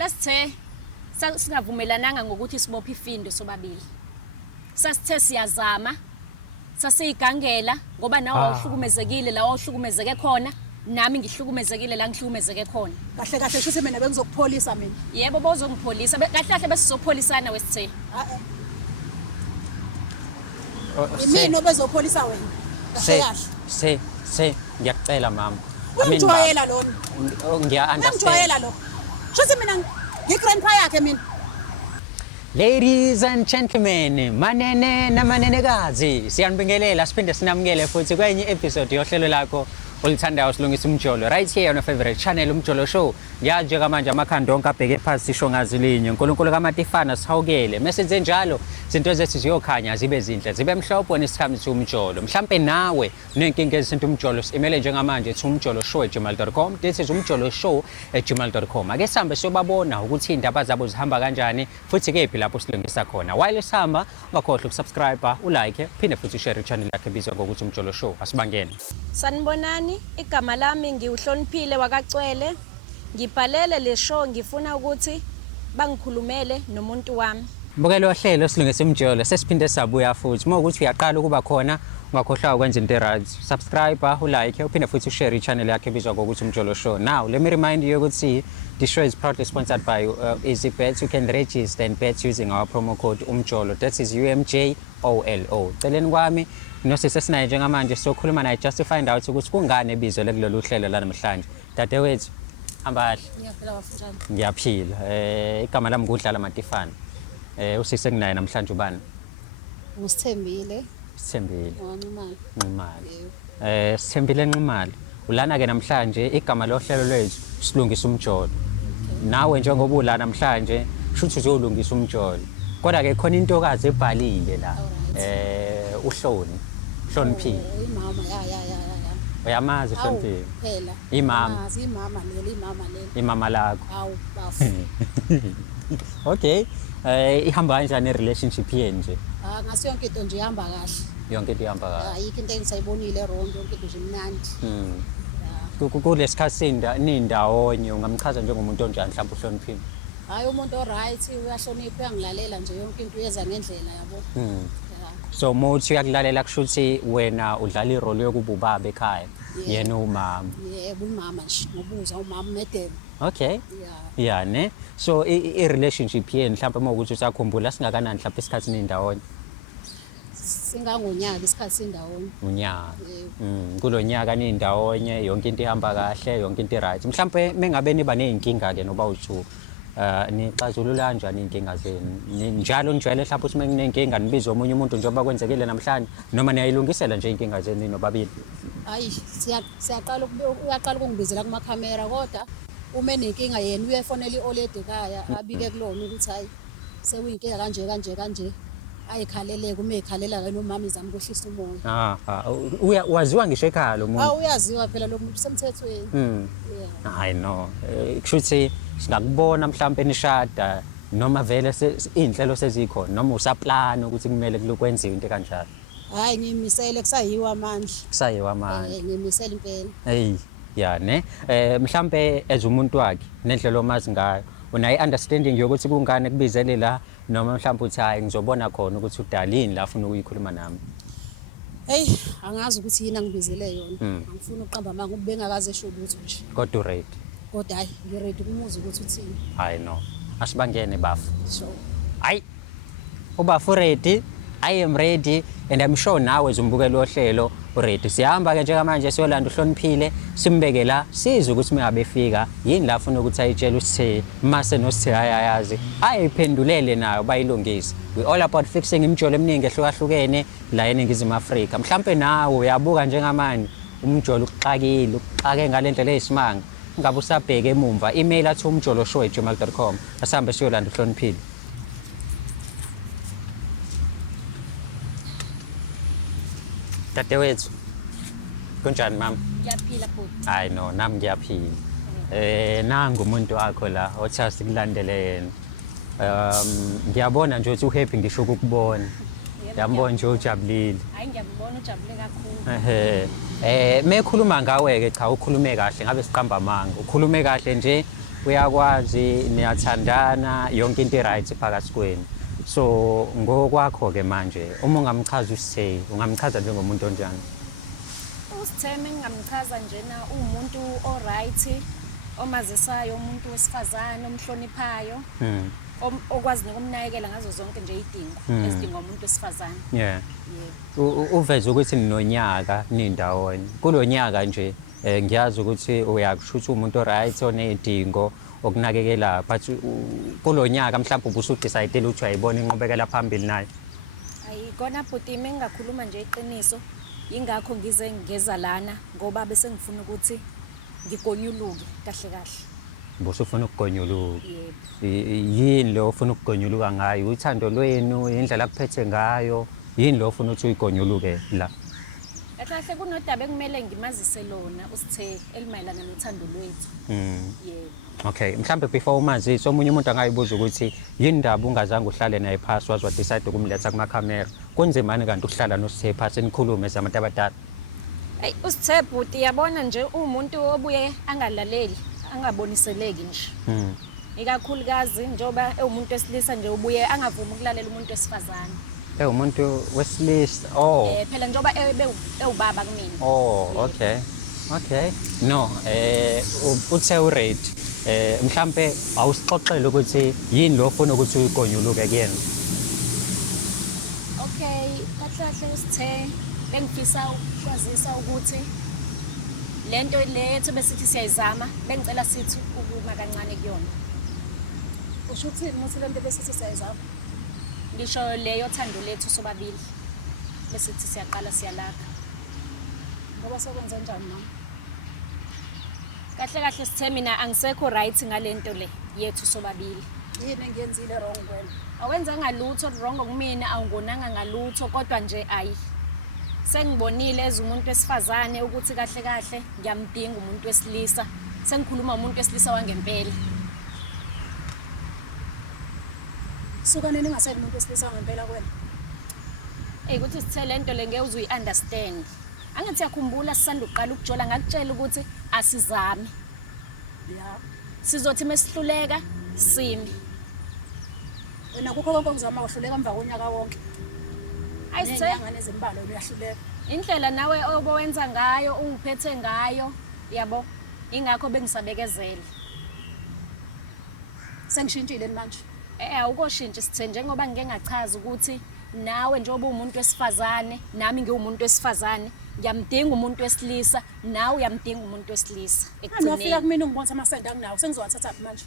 Phela sithe singavumelananga ngokuthi sibophe ifindo sobabili. Sasithe siyazama, sasiyigangela ngoba nawe uhlukumezekile la ohlukumezeke khona, nami ngihlukumezekile la ngihlukumezeke khona. Kahle kahle shuthi mina bengizokupholisa mina. Yebo bozongipholisa, kahle kahle besizopholisana wesithe. Imini obezopholisa wena. Kahle kahle. Ngiyacela mama. Ungijwayela lona. Ngiya-understand. Ngijwayela lo. Shuthi mina ngi-grandpa yakhe mina. Ladies and gentlemen, manene namanenekazi, siyanibingelela siphinde sinamukele futhi kwenye episode yohlelo lakho olithandayo silungisa umjolo right here on your favorite channel Umjolo Show. Ngiyaje manje amakhanda onke abheke phansi sisho ngazi linye. uNkulunkulu kaMatifana sihawukele. Mesenze njalo izinto zethu ziyokhanya zibe zinhle zibe mhlophe nesikhathi umjolo. Mhlambe nawe unenkinga ezinto umjolo simele njengamanje ethi umjoloshow@gmail.com. This is umjoloshow@gmail.com. Ake sihambe siyobabona ukuthi indaba zabo zihamba kanjani futhi kephi lapho silungisa khona. While sihamba ungakhohlwa ukusubscribe, ulike, phinde futhi share i-channel yakhe ebizwa ngokuthi Umjolo Show. Asibangene. Sanibonani, igama lami ngiuhloniphile wakacwele. Ngibhalele le show ngifuna ukuthi bangikhulumele nomuntu wami. Mbukelo ohlelo silungisa umjolo sesiphinde sabuya futhi. Mawukuthi uyaqala ukuba khona ungakhohlwa ukwenza into right. Subscribe, ulike, uphinde futhi ushare i-channel yakhe ebizwa ngokuthi Umjolo Show. Now, let me remind you ukuthi the show is proudly sponsored by EasyBet. You can register and bet using our promo code Umjolo. That is UMJOLO. Celeni kwami nosise sinaye njengamanje sokhuluma naye just to find out ukuthi kungane ebizo lekulolu hlelo lanamhlanje. Dadewethu hamba kahle. Ngiyaphila bafutshane. Ngiyaphila. Igama lami ngudlala Matifana. Usise kunaye namhlanje ubani? Ngusithembile. Sithembile. Nqumalo. Sithembile Nqumalo. Ulana ke namhlanje igama lohlelo lwethu silungisa umjolo. Nawe njengoba ula namhlanje shuthi uzolungisa umjolo. Kodwa ke khona intokazi ebhalile la. Uhloniphile. Imama ya. Uyamazi Uhloniphile? Phela. Imama. Imama leli. Imama lakho. Awu bafu. Okay. Ihamba kanjani relationship yenu nje? Ngasi yonke into nje ihamba kahle. Yonke into ihamba kahle. Ayikho into engisayibonile wrong, yonke into nje mnandi. Kulesikhathi nindawonye ungamchaza njengomuntu onjani mhlawumbe Uhloniphile? Hayi umuntu oright, uyahlonipha, uyangilalela nje yonke into uyeza ngendlela yabo. So mothi uyakulalela kushuthi wena udlala irole yokuba ubaba ekhaya yena umama. Yebo umama nje ngobuza umama medem. Okay. Yeah ne. So I relationship yenu mhlawumbe mawukuthi usakhumbula singakanani mhlawumbe isikhathi nindawonye? Singangonyaka isikhathi sindawonye. Unyaka. Kulonyaka nindawonye yonke into ihamba kahle yonke into right. Mhlawumbe mengabe niba nezinkinga ke noba uthu nixazulula kanjani inkinga zenu? Njalo nijwayele mhlawumbe ukuthi menginenkinga nibiza omunye umuntu njengoba kwenzekile namhlanje noma niyayilungisela nje inkinga zenu nobabili? Hayi uyaqala ukungibizela kuma camera kodwa uma enenkinga yena uyefonela ioled ekhaya abike kulona ukuthi hayi sekuyinkinga kanje ayikhaleleke uma ekhalela ke nomama izami kwehlisa umoya. Waziwa ngisho ekhaya lo muntu? Uyaziwa phela lo muntu semthethweni. I know. Kushuthi singakubona mhlawumbe nishada noma vele inhlelo sezikhona noma usaplana ukuthi kumele kwenziwe into kanjalo. Hayi ngimisele kusayiwa amandla. Kusayiwa amandla. Ngimisela impela. Hey, ya ne. Mhlawumbe ezumuntu wakhe nendlela omazi ngayo unayi understanding yokuthi kungane kubizele la noma mhlawumbe uthi hayi ngizobona khona ukuthi udalini la ufuna ukuyikhuluma nami. Hey, angazi ukuthi yini angibizele yona. Angifuni uqamba manje ube ngakaze esho ukuthi nje. Kodwa ready. Kodwa hayi ngiready kumuza ukuthi uthini. I know. Asibangene bafu. Sure. Hayi. Ubafu ready. I am ready and I'm sure nawe uzombukela ohlelo ready. Siyahamba ke njengamanje siyolanda Uhloniphile simbeke la siza ukuthi mengabe efika yini la ufuna ukuthi ayitshele usithe mase nosithe ayayazi ayiphendulele nayo bayilungise. We all about fixing imjolo eminingi ehlukahlukene la eNingizimu Afrika. Mhlambe nawe uyabuka njengamanje umjolo uxake ngalendlela eyisimanga ngabe usabheke emumva email athi umjoloshow@gmail.com. Asihambe siyolanda Uhloniphile. Dadewethu. Kunjani mama? Ngiyaphila futhi. Hayi no, nami ngiyaphila. Nangu umuntu wakho la othi asikulandele yena. Ngiyabona nje ukuthi uhappy ngisho ukukubona. Ngiyambona nje ujabulile. Hayi ngiyabona ujabule kakhulu. Mekhuluma ngawe ke cha ukhulume kahle ngabe siqamba amanga. Ukhulume kahle nje uyakwazi niyathandana yonke into right phakathi kwenu. So ngokwakho ke manje uma ungamchaza uSithe ungamchaza njengomuntu onjani? uSitheme ngingamchaza njena umuntu oright, omazisayo, umuntu wesifazane omhloniphayo, okwazi nokumnakekela ngazo zonke nje izidingo ezidingwa umuntu wesifazane. Yeah. Yebo. Uveze ukuthi ninonyaka nindawonye. Kulonyaka nje ngiyazi ukuthi uyakushuthi umuntu oright onezidingo okunakekela but kulonyaka mhlawumbe ubusudecide ukuthi uyayibona inqubekela phambili naye. Ayikona bhuti mengingakhuluma nje iqiniso, ingakho ngize ngeza lana ngoba bese ngifuna ukuthi ngigonyuluke kahle kahle. Busufuna ukugonyuluka. Yebo. Yini lo ufuna ukugonyuluka ngayo? Uthando lwenu, indlela akuphethe ngayo, yini lo ufuna ukuthi uyigonyuluke la? Kahle kunodaba ekumele ngimazise lona uSithe elimayelana nothando lwethu. Yebo. Okay, mhlambe before umazisi omunye umuntu angayibuza ukuthi yini indaba ungazange uhlale naye phasi wazi decide ukumletha kuma camera. Kunzimani kanti ukuhlala noSithe phasi nikhulume zabantu abadala? Hey uSithe bhuti yabona nje umuntu obuye angalaleli, angaboniseleki nje. Ikakhulukazi njoba umuntu wesilisa nje ubuye angavumi ukulalela umuntu wesifazane. Umuntu wesilisa. Oh. Phela njoba ewubaba kumina. Oh, okay. Okay. No, uthe urate. Mhlambe awusixoxele ukuthi yini lo ufuna ukuthi uyigonyuluke kuyena. Okay, kahle uSithe bengifisa ukwazisa ukuthi lento lethu besithi siyayizama, bengicela sithi ukuma kancane kuyona. Usho ukuthini muthi lento besithi siyayizama? Ngisho leyo thando lethu sobabili. Besithi siyaqala siyalaka. Ngoba sekwenza njani mama? Kahle Sithe mina angisekho right ngalento le yethu sobabili. Yini engiyenzile wrong kwena? Awenza ngalutho wrong kumina, awungonanga ngalutho kodwa nje ayi. Sengibonile ezumuntu wesifazane ukuthi kahle ngiyamdinga umuntu wesilisa. Sengikhuluma umuntu wesilisa wangempela. Suka nini ngasayini umuntu wesilisa wangempela kwena? Ukuthi Sithe lento le ngeke uzuyi-understand. Angithi yakhumbula sisanda uqala ukujola ngakutshela ukuthi asizame. Ya. Sizothi mesihluleka simi. Wena kukho konke ukuzama wahluleka emva konyaka wonke. Ayisithe Nenyanga nezimbalo uyahluleka. indlela nawe obowenza ngayo ungiphethe ngayo yabo ingakho bengisabekezela. Sengishintshile manje. Awukoshintsha Sithe njengoba ngeke ngachaza ukuthi nawe njengoba umuntu wesifazane nami ngiwumuntu wesifazane ngiyamdinga umuntu wesilisa nawe uyamdinga umuntu wesilisa Anofika kumina ungibona amasenda anginawo sengizowathatha manje.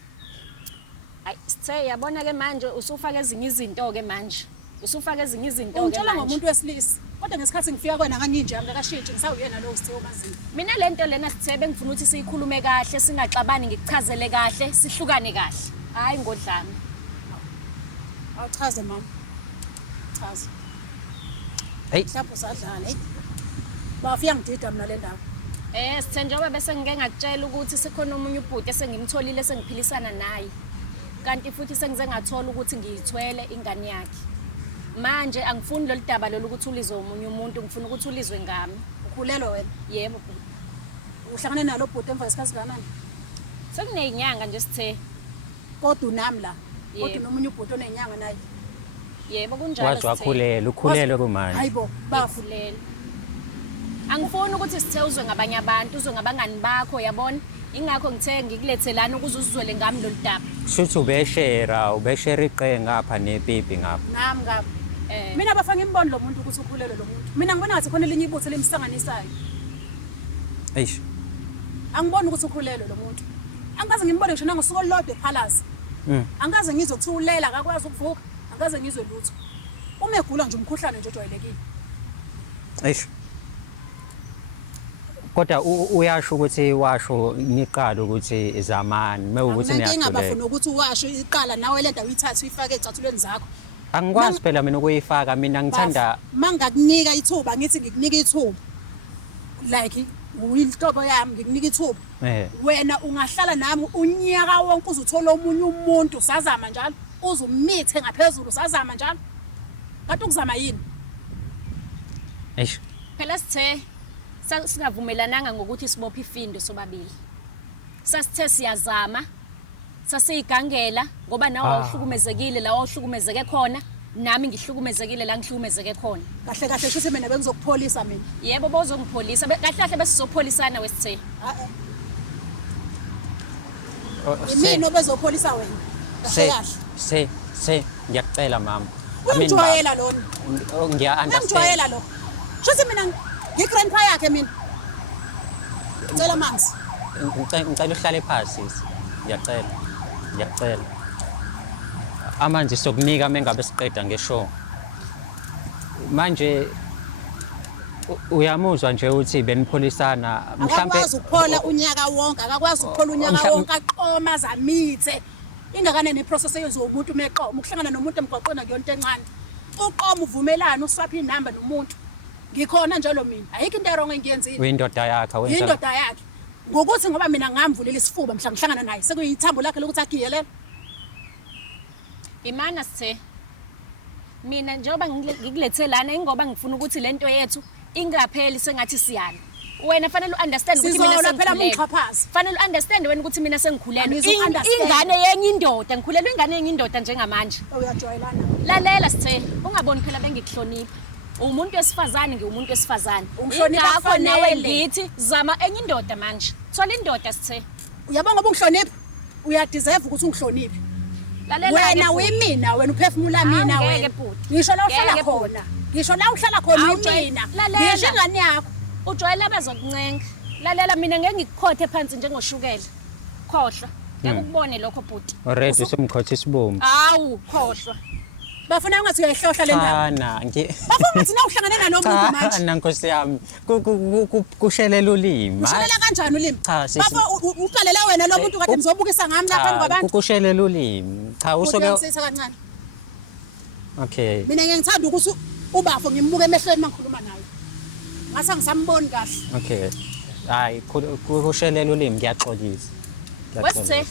Ay Sithe yabona ke manje usufaka ezinye izinto ke manje. Usufaka ezinye izinto ke Ungitshela manje. ngomuntu wesilisa. Kodwa ngesikhathi ngifika kwena nganyinje angakashintshi ngisawuyena lo Sithe omaziyo. Mina lento lena Sithe bengifuna ukuthi siyikhulume kahle singaxabani ngikuchazele kahle sihlukane kahle. Hayi ngodlami. Awuchaze mama. Chaza. Hey. Mhlapho sadlala hey. Bafika ngidida mina le ndawo. Sithe njengoba bese ngike ngakutshela ukuthi sikhona umunye ubhuti esengimtholile sengiphilisana naye. Kanti futhi sengize ngathola ukuthi ngiyithwele ingane yakhe. Manje angifuni lo daba lo ukuthi ulizwe umunye umuntu, ngifuna ukuthi ulizwe ngami. Ukhulelwe wena. Yebo. Uhlangane nalo bhuti emva kwesikhathi kanani? Sekuneyinyanga nje Sithe. Kodwa unami la. Yebo. Kodwa nomunye ubhuti oneyinyanga naye. Yebo kunjalo Wazi wakhulela, ukhulelwe kumanje. Hayibo, bafu. bafulela. Angifuni ukuthi Sithe uzwe ngabanye abantu, uzwe ngabangani bakho yabona. Ingakho ngithe ngikulethelana ukuze uzizwele ngami lo daba. Shuthi ubeshare iqhe ngapha nepipi ngapha. Nami ngapha. Mina bafanga imbono lo muntu ukuthi ukhulelwe lo muntu. Mina ngibona ngathi khona elinye ibutho lemsanganisayo. Eish. Angiboni ukuthi ukhulelwe lo muntu. Angikaze ngimbone ngisho nangosuku olodwa ePalace. Angikaze ngizwe ukuthulela akakwazi ukuvuka. Angikaze ngizwe lutho. Uma egula nje umkhuhlane nje ojwayelekile. Eish. Kodwa uyasho ukuthi washo niqala ukuthi zamani mewukuthi Ngeke niyahluleka. ngabafuna ukuthi uwasho iqala nawe le ndawo uyithathe uyifake ecathulweni zakho. Angikwazi phela mina ukuyifaka mina ngithanda Mangakunika ithuba ngithi ngikunika ithuba. Like uyinhlobo yami ngikunika ithuba. Wena ungahlala nami unyaka wonke uzuthola omunye umuntu sazama njalo uzumithe ngaphezulu sazama njalo. Kanti ukuzama yini? Eish. Phela Sithe singavumelananga ngokuthi sibophe ifindo sobabili. Sasithe siyazama sasiyigangela ngoba nawe Ah. awuhlukumezekile la awuhlukumezeke khona nami ngihlukumezekile la ngihlukumezeke khona. kahle kahle shuthi mina bengizokupholisa mina. Yebo bozongipholisa kahle kahle bese sizopholisana wesithe. Imini obezopholisa wena. Kahle kahle. Ngiyakucela mama. Uyamjwayela lona. Ngiya-understand. Uyamjwayela lo. Shuthi mina ngi-grandpa yakhe mina. Cela manzi. Ngicela uhlale phansi sisi. Ngiyacela. Amanzi sokunika mengabe siqeda ngeshow. Manje uyamuzwa nje ukuthi benipholisana Akakwazi ukuphola unyaka wonke, akakwazi ukuphola unyaka wonke aqoma zamithe. Ingakanani iprocess eyenziwa umuntu meqoma ukuhlangana nomuntu emgwaqweni akuyonto encane. Uqoma uvumelana uswapha inamba nomuntu. Ngikhona njalo mina. Ayikho into wrong engiyenzile. uyindoda yakhe wenza Indoda yakhe. Ngokuthi ngoba mina ngamvulela isifuba mhla ngihlangana naye sekuyithambo lakhe lokuthi agiyelela. Imana sithe. Mina njengoba ngikulethe lana ingoba ngifuna ukuthi lento yethu ingapheli sengathi siyana. Wena fanele u-understand ukuthi mina Sizola phela sengikhulelwe. mungixhaphazi. Fanele u-understand wena ukuthi mina sengikhulelwe. Angizu-understand. Ingane yenye indoda, ngikhulelwe ingane yenye indoda njengamanje. Uyajwayelana. Lalela sithe, ungaboni phela bengikuhlonipha. Umuntu wesifazane ngiwumuntu wesifazane. Umhlonipha Ingakho nawe kufanele. ngithi zama enye indoda manje. Thola indoda sithe. Uyabonga ngoba ungihlonipha. Uyadeserve ukuthi ungihloniphe. Lalela Wena uyimina, wena uphefumula mina Angeke, wena. bhuti. Ngisho la uhlala Ngeke, bhuti. khona. Ngisho la uhlala khona Awujwayele- uyimina. Lalela. Ngisho ingane yakho. Ujwayela abazokuncenga. Lalela mina ngeke ngikukhothe phansi njengoshukela. Khohlwa. Ngeke ukubone lokho bhuti. already somkhotha isibomvu. Awu, khohlwa. Bafuna ungathi uyayihlohla le ndaba. Bafuna ungathi na uhlangane nalo muntu manje. Chana Nkosi yami. Kushelela ulimi. Ushelela kanjani ulimi? Cha, sisi. Bafo uqalela wena lo muntu kade ngizobukisa ngami lapha phambi kwabantu. Kushelela ulimi. Cha usoke Uyangisiza kancane. Okay. Mina ngiyangithanda ukuthi ubafo ngimbuke emehlweni mangikhuluma naye. Ngase ngisamboni kahle. Okay. Hayi kushelela ulimi ngiyaxolisa. Wesithe.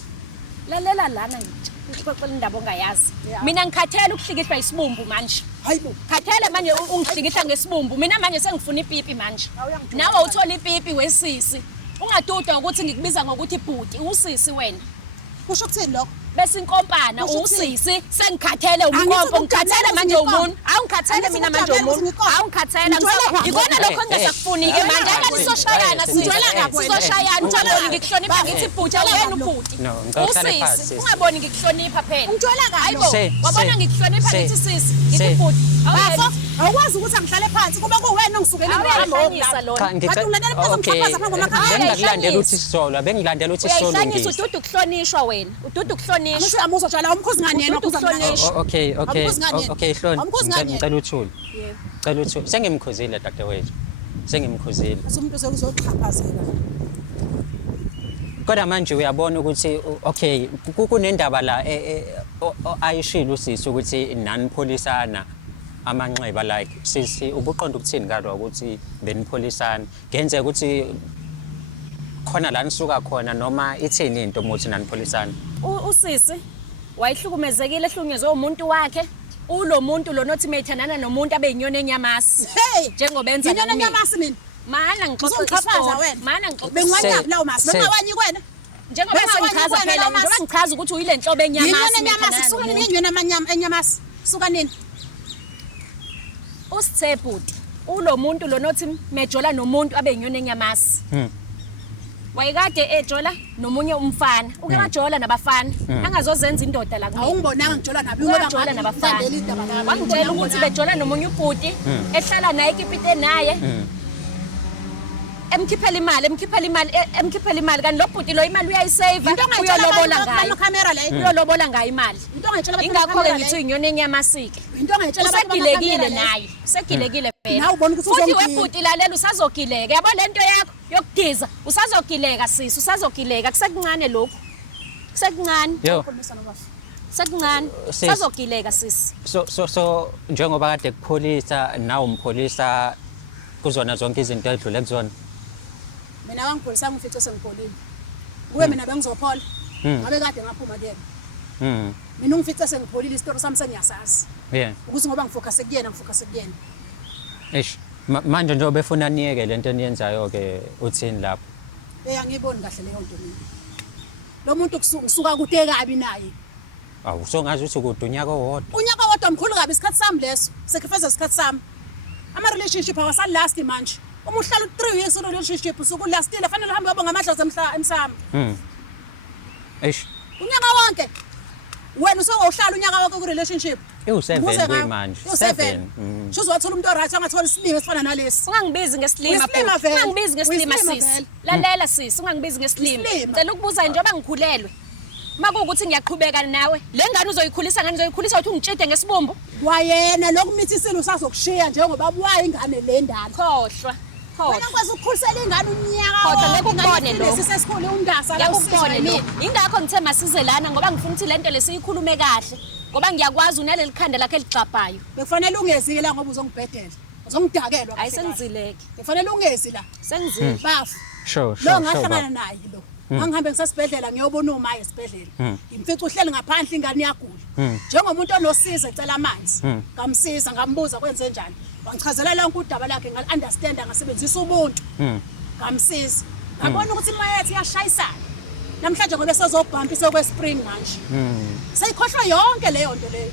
Lalela lana nje. Ixoxela indaba ongayazi. Yeah. Mina ngikhathele ukuhlikihla isibumbu manje. Hayibo. Khathele manje ungihlikihla ngesibumbu. Mina manje sengifuna ipipi manje. Awuyangijwayela. Nawe uthola ipipi wesisi. Ungaduda ngokuthi ngikubiza ngokuthi ibhudi, usisi wena. Kusho ukuthini lokho? Bese inkompana Kusho ukuthini? usisi sengikhathele Angithi umnkompo ukukhathela ngikhathele manje ukuthi umuntu awungikhathele Angithi mina manje ukukhathela umuntu ukuthi awungikhathela Ngijwayela kabi. ikona lokho engasakufuni ke manje akani sizoshayana Ngijwayela kabi wena. sizoshayana Ngijwayela ungaboni kabi. ngikuhlonipha ngithi ibhuti Ngijwayela awena kabi. ubhuti No, ngicela phansi, usisi sis. ungaboni ngikuhlonipha phela Ngijwayela kabi. hayibo Se- wabona se- ngikuhlonipha se- ngithi sisi ngithi se- ibhuti Bafo, awena awukwazi ukuthi angihlale phansi kuba kuwena ongisukela awuyahlanyisa lona Kanti ulandela phansi ngixhaphaza phambi kwamakhamera. Bengilalela ukuthi sisolo, bengilalela ukuthi sisolo uyayihlanyisa ngisi. ududu ukuhlonishwa wena ududu ukuhlonishwa Angisho amuzwa njalo umkhosi ngani yena Ududu ukhuza mina. kuhlonishwa. Okay. Awumkhosi ngani yena? Okay, Hloni. Awumkhosi ngani yena? Ngicela uthule. Yebo. Ngicela uthule. Sengimkhuzile dadewethu. Sengimkhuzile. Umuntu sekuzoxhaphazela. Kodwa manje uyabona ukuthi okay kunendaba la ayishilo usisi ukuthi nanipholisana amanxeba like sisi ubuqonda ukuthini kalwa ukuthi benipholisana ngenzeka ukuthi khona la nisuka khona noma ithini into umuthi nanipholisana. Usisi wayihlukumezekile ehlukunyezwe umuntu wakhe ulo muntu lo nothi mayithandana nomuntu abe yinyoni enyamasi Hey, njengoba enza Nginyona kumina. nyamasi mina. Mana ngixoxa Uzongixhaphaza isitori wena. mana ngixoxa Bengiwanyaphi lawo masi? Se- Bengawanyi kwena. njengoba bengawanyi sengichaza kwena phela lawo masi. njengoba ngichaza ukuthi uyile nhlobo Nginyona enyamasi nyamasi suka nini nginyona amanyama enyamasi. Suka nini? usithebhuti ulo muntu lo nothi mejola nomuntu abe yinyoni enyamasi wayekade ejola nomunye umfana uke wajola nabafana angazozenza indoda la kumina. Awungibonanga ngijola nabi Wajola nabafana ngilandela indaba nami. wangitshela ukuthi bejola nomunye ubhuti ehlala naye ekipite naye emkhiphela imali kanti lo bhuti lo imali uyayisave Into ongayitshela uyolobola abantu ngayo bamakamera le. uyolobola ngayo imali Into ongayitshela abantu ingakho-ke bamakamera ngithi le. uyinyoni enyamasike Into ongayitshela abantu usegilekile bamakamera le. naye usegilekile phela Nawe ubona ukuthi futhi uzongigila. webhuti lalela usazogileka yabo lento yakho yokudiza usazogileka sisi usazogileka kusekuncane lokhu kusekuncane Yo, sekuncane Sis. usazogileka sisi so njengoba kade kupholisa nawe umpholisa kuzona zonke izinto edlule kuzona. Mina wangipholisa ngifice sengipholile. Kuwe mina bengizophola. Ngabe kade ngaphuma kuyena. Mina ungifice sengipholile isitori sami sengiyasazi. Yeah. Ukuthi ngoba ngifocus kuyena ngifocus kuyena. Eish manje njengoba efuna niyeke lento eniyenzayo ke uthini lapho. Angiyiboni kahle leyo nto mina. lo muntu kusuka kude kabi naye. Awu songazi ukuthi kude unyaka owodwa. Unyaka wodwa mkhulu kabi isikhathi sami leso. Sacrifice isikhathi sami. Ama relationship awasali last manje. Uma uhlala 3 years in relationship usuku lastile fanele uhambe uyobonga amadlozi emsamo. Eish. Unyaka wonke. Wena usowuhlala unyaka wonke ku relationship. Ewu7 manje. 7. Shuzo wathola umuntu oright angathola isilimo esifana nalesi. Ungangibizi ngesilima Uyisilima vele. ungangibizi ngesilima Uyisilima sisi vele. lalela sisi ungangibizi ngesilima Uyisilima. ngicela ukubuza njengoba ngikhulelwe makuwukuthi ngiyaqhubeka nawe le ngane uzoyikhulisa ngane uzoyikhulisa uthi ungitshide ngesibumbu Wayena lokumithisile usazokushiya njengoba buwaye ingane le ndala. khohlwa Wena kwazi ukukhulisela ingane unyaka Kodwa wonke, ngeke ukubone ingane lokho. sisesikhule undasa la ngiyakubone usizwe lo ingakho ngithe masize lana ngoba ngifuna ukuthi lento lesiyikhulume kahle ngoba ngiyakwazi unaleli khanda lakhe eligxabhayo Bekufanele ungezi la ngoba uzongibhedela. Uzongidakelwa. ayisengizileke Bekufanele ungezi la. sengizile Bafu. Sure. Lo ngahlangana naye lo. Angihambe ngisesibhedlela ngiyobona umaye esibhedlela. Imfica uhleli ngaphandle ingane iyagula. Njengomuntu onosiza ecela amanzi. Ngamsiza ngambuza kwenze njani. Wangichazela lonke udaba lakhe ngal-understand ngasebenzisa ubuntu. Ngamsiza. Ngabona ukuthi imaya yathi iyashayisana. Namhlanje ngoba sezobhampisa kwespring manje. Seyikhohlwa yonke leyo nto leyo.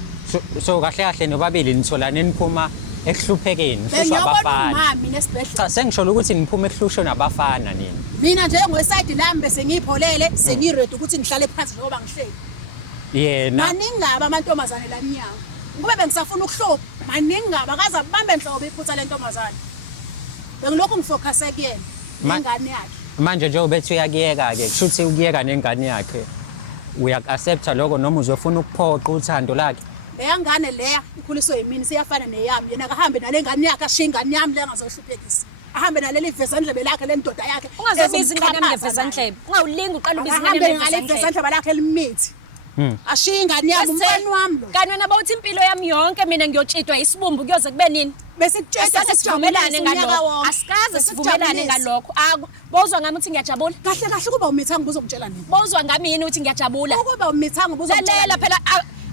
So kahle kahle nobabili nitholane niphuma ekuhluphekeni futhi Bengiyabona abafana. umami nesibhedlela. Cha sengisholo ukuthi niphuma ekuhlushweni abafana nini. Mina nje ngoside lami bese ngipholele sengiready ukuthi ngihlale phansi njengoba ngihleli. Yena Maningaba amantombazane la mnyango. Kube bengisafuna ukuhlupha. Maningaba akaze abambe enhloko iphutha lentombazane. Bengilokhu ngifocuse kuyena ingane yakhe. manje nje ubethi uyakuyeka ke kushuthi ukuyeka nengane yakhe. Uyak-accepta lokho noma uzofuna ukuphoqa uthando lakhe. Leyangane leya ikhuliswe yimini siyafana neyami yena akahambe nalengane yakhe ashiya ingane yami lengazohluphekisa. Ahambe naleli vezandlebe lakhe lendoda yakhe. ungazobiza ingane yami ngevezandlebe ungawulingi uqala ubiza ingane Ahambe yami ngale ngevezandlebe vezandlebe lakhe limithi. Ashiya ingane yami umfana wami lo. kanti wena bawuthi impilo yami yonke mina ngiyotshitwa isibumbu kuyoze kube nini Besikutshela asivumelane ngalokho asikaze sivumelane ngalokho bozwa ngami ukuthi ngiyajabula Kahle kahle kuba umithanga ubuzongitshela nini? bozwa ngami yini ukuthi ngiyajabula Ukuba umithanga ubuzongitshela. lalela phela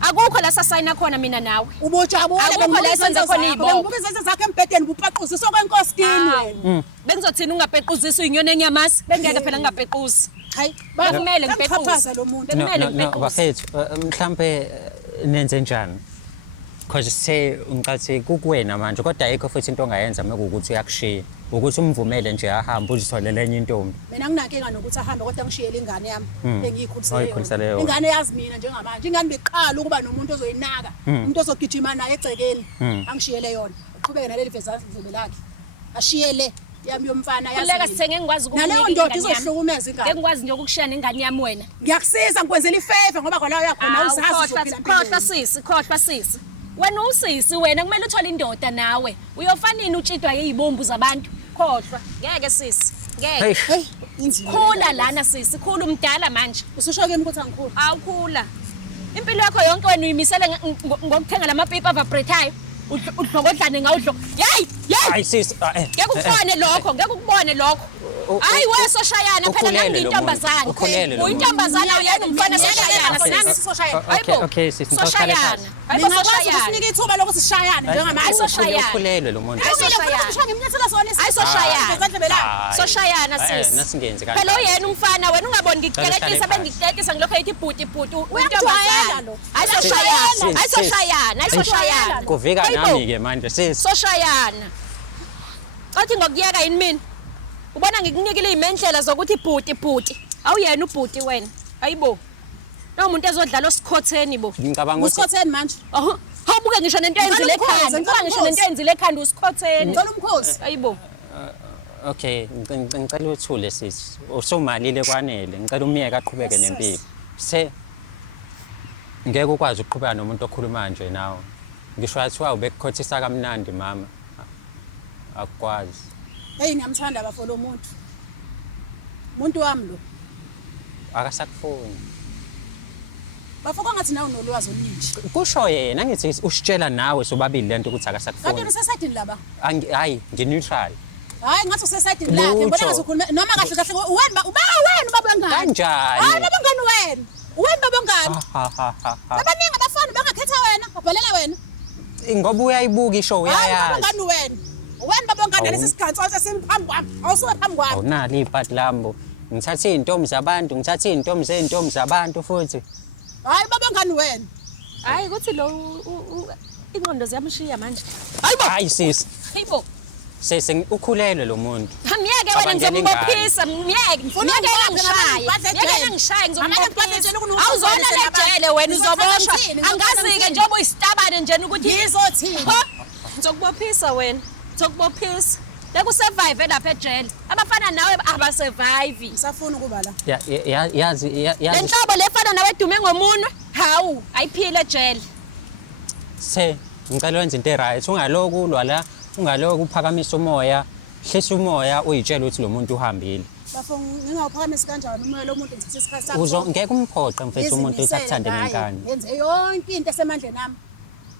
akukho la sasayina khona mina nawe Ubujabule Akukho la esenza khona iy'bopho. Bengibuka izenzo zakhe embedeni bupaquziswa kwenkosi kini wena. bengizothina ungapequzisa uyinyoni enyamasi bengeke phela ngingapequzi Hayi, Bekumele ngipequze. ngiphapaza lo muntu. Kumele ngipequze. Bafethu mhlambe nenze njani? Because say ngicathi kukuwena manje kodwa ayikho futhi into ongayenza mekuwukuthi uyakushiya ukuthi umvumele nje ahambe uzitholele enye intombi. Mina nginankinga nokuthi ahambe kodwa ngishiyele ingane yami Oyikhulisele yona. Ingane yazi mina njengamanje. Ingane beqala ukuba nomuntu ozoyinaka, umuntu ozogijima naye egcekeni. Angishiyele yona. Uqhubeke naleli vezandlebe lakhe. Ashiyele yami yomfana yazi. Kuleka sithenge ngikwazi Naleyo ndoda izohlukumeza ingane. ngekwazi nje ukukushiya nengane yami wena Ngiyakusiza ngikwenzela ifavor ngoba khona uyakhona uzazi khohlwa sisi wena usisi wena kumele uthole indoda nawe uyofana nini utshidwa yey'bombu zabantu khohlwa ngeke sisi ngeke Hey, inzima. khula lana sisi khula umdala manje Ususho kimi ukuthi angikhulu. awukhula impilo yakho yonke wena uyimisele ngokuthenga lamapipa avabretayo udlokodlane ngawudlo yeyi Hayi sis ngeke ukubone lokho ngeke ukubone lokho hayi wesoshayana phela nangiyintombazane uyintombazane uyena umfana soshayana Nami sizoshayana. Okay sis soshayana Ngingakwazi ukusinika ithuba lokuthi sishayane njengamanje. ukhulelwe lo muntu. soshayana sisi Nasingenzi phela uyena umfana wena ungaboni ngikukelekisa bengikukelekisa ngilokho ethi ibhuti Uyakujwayela lo. ayisoshayana Kuvika nami ke manje sis. soshayana athi ngokuyeka yini mina ubona ngikunikile izimendlela zokuthi ibhuti awuyena ubhuti wena ayibo lo muntu ezodlala osikhotheni bo Ngicabanga ukuthi Usikhotheni manje. Hawubuke ngisho nento eyenzile ekhanda ubuka ngisho nento eyenzile ekhanda usikhotheni Ngicela umkhosi. ayibo okay ngicela uthule sis. Usomalile kwanele ngicela umiyeke aqhubeke nempilo. Ngeke ukwazi ukuqhubeka nomuntu okhuluma nje nawe. Ngisho athiwa ubekukhothisa kamnandi mama. Akwazi. Hey ngiyamthanda bafo lo muntu. Umuntu wami lo. Akasakufuni. Bafoko ngathi nawe unolwazi oluningi. Kusho yena ngithi usitshela nawe sobabili lento ukuthi akasakufuni. Kanti usesayidini laba? Hayi ngi-neutral. Hayi ngathi usesayidini lakhe. Ngibona ngathi ukhuluma noma kahle kahle wena wena baba ngani? Kanjani? Hayi baba ngani wena? Wena baba ngani? Abaningi abafana bangakhetha wena, babhalela wena. Ngoba uyayibuka ishow Hayi baba uyayazi. ngani wena? Wena baba ngani lesi sikhathi sase simphambi kwami? Awusuke phambi kwami. Awunali ipati lambo. ngithathe iy'ntombi zabantu ngithathe iy'ntombi zey'ntombi zabantu futhi. Hayi baba ngani wena. Hayi ukuthi lo ingqondo ziyamshiya manje. Hayi sisi, Hayibo. ukhulelwe lo muntu. Myeke wena ngizombophisa, myeke. Myeke ngishaye ngizombophisa. Awuzona lejele wena uzobonga. Angazi-ke njengoba uyisitabane njena ukuthi Ngizothini? Ngizokubophisa wena. Ngizokubophisa. Lekusurvive lapha ejele. Abafana nawe abasurvive. Ngisafuna ukuba la. Yazi Le nhlobo lefana nawe edume ngomunwe. Hawu, ayiphile ejele. ngicela wenza into right, ungaloku ulwa la, ungaloku uphakamisa umoya, hlisa umoya uyitshela ukuthi lo muntu uhambile. Bafo ngingawuphakamisa kanjani umoya lo muntu ngithathe isikhathi sami. Ngeke umphoqe mfethu umuntu usakuthande ngenkani. Yenze yonke into esemandleni nami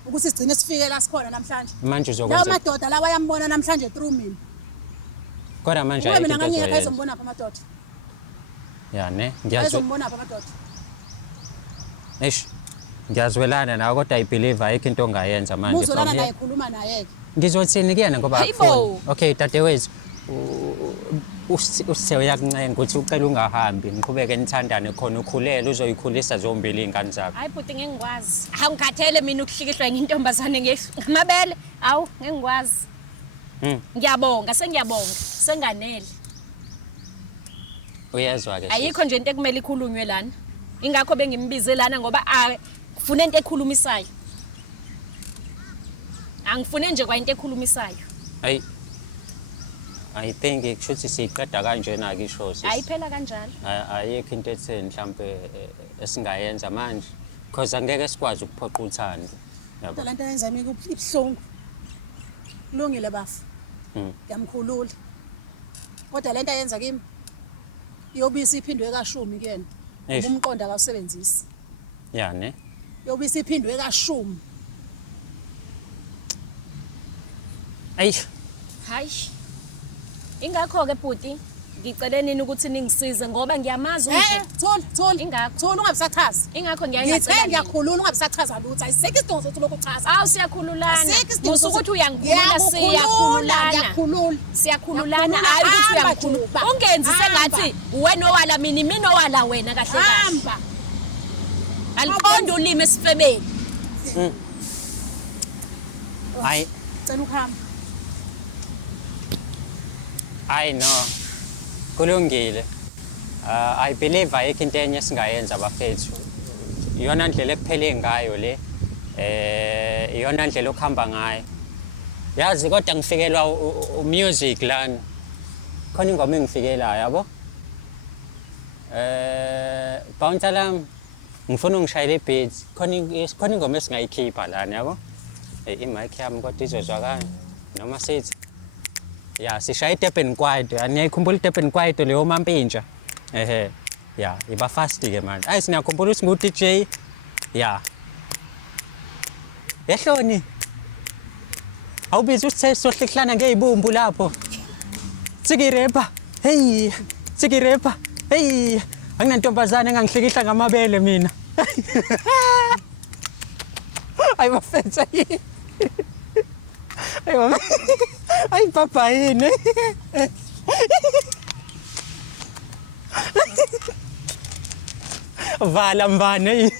ukuthi sigcine sifike la sikhona namhlanje. Manje Lawa uzokwenza. madoda lawa ayambona namhlanje through mina. Kodwa manje Uma ayikho mina into ngangiyeka ozoyenza. ezombona apha amadoda. Ya ne, ngiyazwe. Azombona apha amadoda. Ngiyazwelana nawe kodwa I believe ayikho into ongayenza manje. Muzolana naye khuluma naye ke. Ngizothini kuyena ngoba Hayibo. akufuni. Okay dadewethu. Usithe uyakuncenga ukuthi ucela ungahambi ngiqhubeke nithandane khona ukhulele uzoyikhulisa zombili izingane zakho. Hayi bhuti ngeke ngikwazi. Angikhathele mina ukuhlikihlwa ngintombazane ngamabele. Awu ngeke ngikwazi. Ngiyabonga, sengiyabonga, senganele. Uyezwa ke. Ayikho nje into ekumele ikhulunywe lana. Ingakho bengimbize lana ngoba ngifuna into ekhulumisayo. Angifune nje kwa into ekhulumisayo. Hayi. I think kushuthi siqeda kanjena ke isho sisi. Ayiphela kanjalo. Ayikho into etheni mhlambe esingayenza manje because angeke sikwazi ukuphoqa uthando. Kodwa lento yenza mina ibhlungu. Kulungile bafu. Ngiyamkhulula. Kodwa lento ayenza kimi yobisi iphindwe kashumi kuyena. Umqondo akawusebenzisi. Ya ne. Yobisi iphindwe kashumi. Hayi. Ingakho ke bhuti ngicele nini ukuthi ningisize ngoba ngiyamazi ukuthi Tholi. Ingakho. Tholi ungabisachaza. ingakho Ngithe ngiyakhulula ungabisachaza lutho. Ayisekho isidingo sokuthi lokho uchaza. Awu siyakhululana. Asikho isidingo Musu ukuthi uyangikhulula Ngiyakhulula. siyakhululana. Siyakhululana hayi ukuthi Hamba, uyangikhulula. Juba. Ungenzi Hamba. sengathi wena owala mina owala wena kahle kahle. Hamba. Aliqonda ulimi esifebeni. Hayi. Cela ukuhamba. I know. Kulungile. I believe ayikho into enye singayenza bafethu. Iyona ndlela ekuphele ngayo le. Iyona ndlela okuhamba ngayo. Yazi kodwa ngifikelwa music lana. Khona ingoma engifikelayo yabo. Bounce alarm. Ngifuna ungishayele ibeat. Khona ingoma esingayikhipha lana yabo. I-mic yami kodwa izozwakala noma sithi ya sishaya iTurban Kwaito aniyikhumbula iTurban Kwaito leyo mampintsha ya iba fast ke manje ayi sinakhumbula ukuthi ngu DJ ya yehloni awubizi usithe sohlihlana ngezibumbu lapho tsikirepa hey tsikirepa hey anginantombazane engangihlikihla ngamabele mina ayi bafethu ayi mama ayi papa yini vala mbane